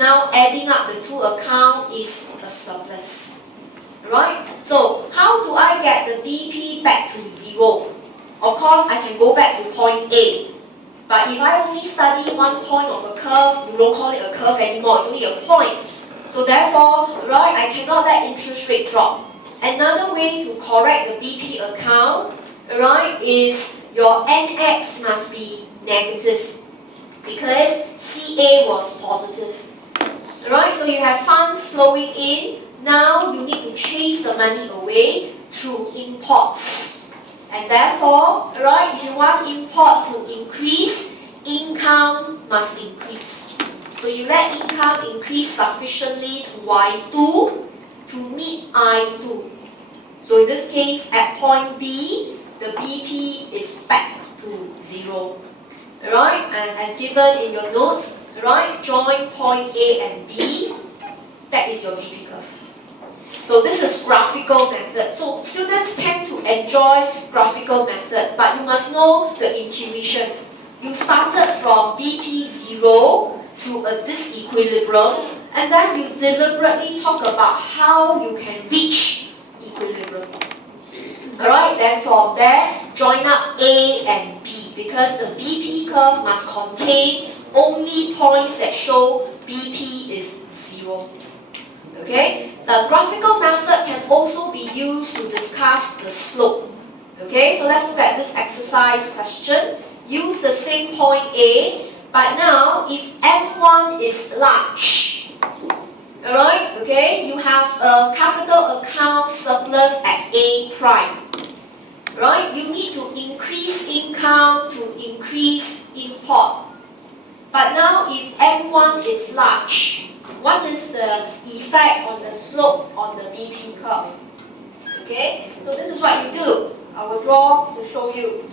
now adding up the two accounts is a surplus. Right? So how do I get the BP back to 0? Of course, I can go back to point A. But if I only study one point of a curve, you don't call it a curve anymore, it's only a point. So therefore, right, I cannot let interest rate drop. Another way to correct the BP account, right, is your NX must be negative because CA was positive. Right, so you have funds flowing in. Now you need to chase the money away through imports. And therefore, right, if you want import to increase, income must increase. So you let income increase sufficiently to Y2 to meet I2. So in this case, at point B, the BP is back to 0. Right? And as given in your notes, right, join point A and B, that is your BP curve. So this is graphical method. So students tend to enjoy graphical method, but you must know the intuition. You started from BP 0 to a disequilibrium, and then you deliberately talk about how you can reach equilibrium. Alright, then from there, join up A and B, because the BP curve must contain only points that show BP is 0. Okay, the graphical method can also be used to discuss the slope. Okay, so let's look at this exercise question. Use the same point A, but now if M1 is large, alright, okay, you have a capital account surplus at A prime. Right, you need to increase income to increase import. But now if M1 is large, what is the effect on the slope on the BP curve? Okay, so this is what you do. I will draw to show you.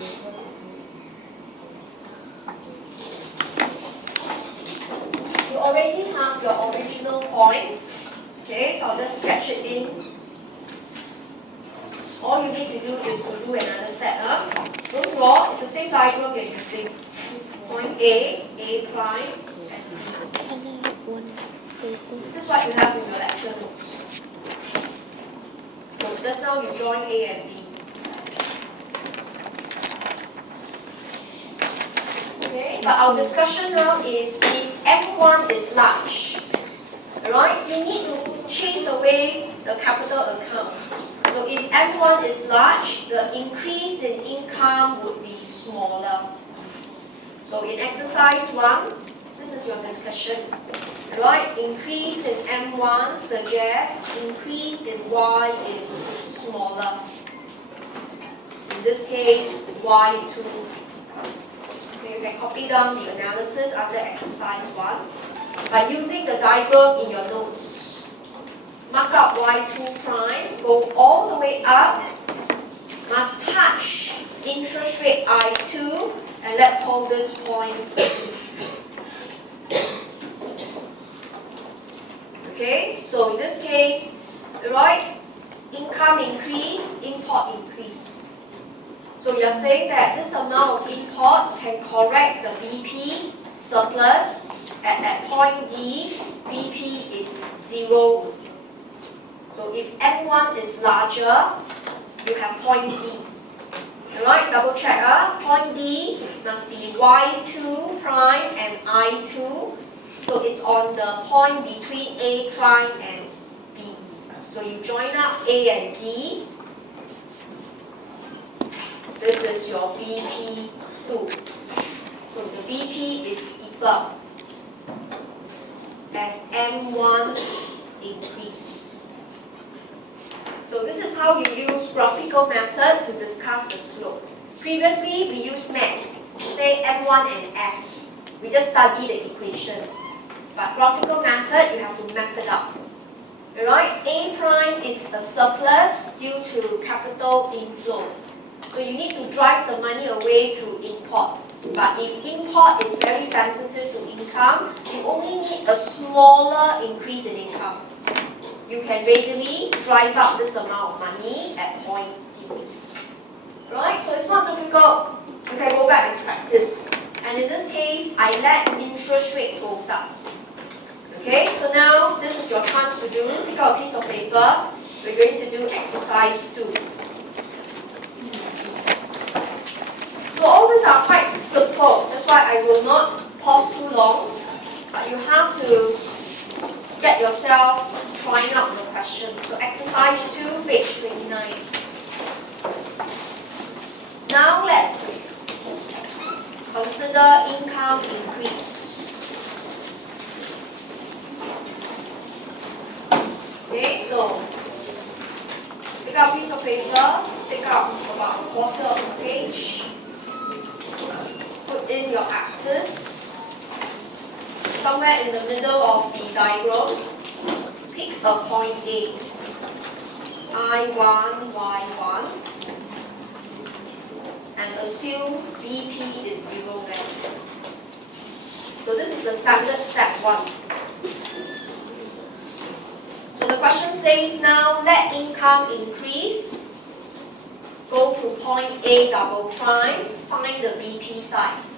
You already have your original point. Okay, so I'll just sketch it in. All you need to do is to do another setup. Don't draw, it's the same diagram you're using. Point A, A prime, and B. This is what you have in your lecture notes. So just now you join A and B. Okay, but our discussion now is if M1 is large, alright, you need to chase away the capital account. So if M1 is large, the increase in income would be smaller. So in exercise 1, this is your discussion. Right? Increase in M1 suggests increase in Y is smaller. In this case, Y2. So you can copy down the analysis under exercise 1 by using the diagram in your notes. Mark up Y2 prime, go all the way up, must touch interest rate I2, and let's call this point. Okay, so in this case, right, income increase, import increase. So you're saying that this amount of import can correct the BP surplus at point D, BP is 0. So if M1 is larger, you have point D. Alright, double check. Point D must be Y2 prime and I2. So it's on the point between A prime and B. So you join up A and D. This is your BP2. So the BP is steeper as M1 increase. So this is how you use graphical method to discuss the slope. Previously, we used maths, say M1 and F. We just study the equation. But graphical method, you have to map it up. Alright, A prime is a surplus due to capital inflow. So you need to drive the money away through import. But if import is very sensitive to income, you only need a smaller increase in income. You can readily drive up this amount of money at point D. Right? So it's not difficult. You can go back and practice. And in this case, I let interest rate goes up. Okay, so now this is your chance to do. Take out a piece of paper. We're going to do exercise 2. So all these are quite simple. That's why I will not pause too long. But you have to get yourself trying out the question. So exercise 2, page 29. Now let's consider income increase. Okay, so take out a piece of paper, take out about a quarter of the page, put in your axis, somewhere in the middle of the diagram, pick a point A, I1, Y1, and assume BP is 0 then. So this is the standard step 1. So the question says now, let income increase, go to point A double prime, find the BP size.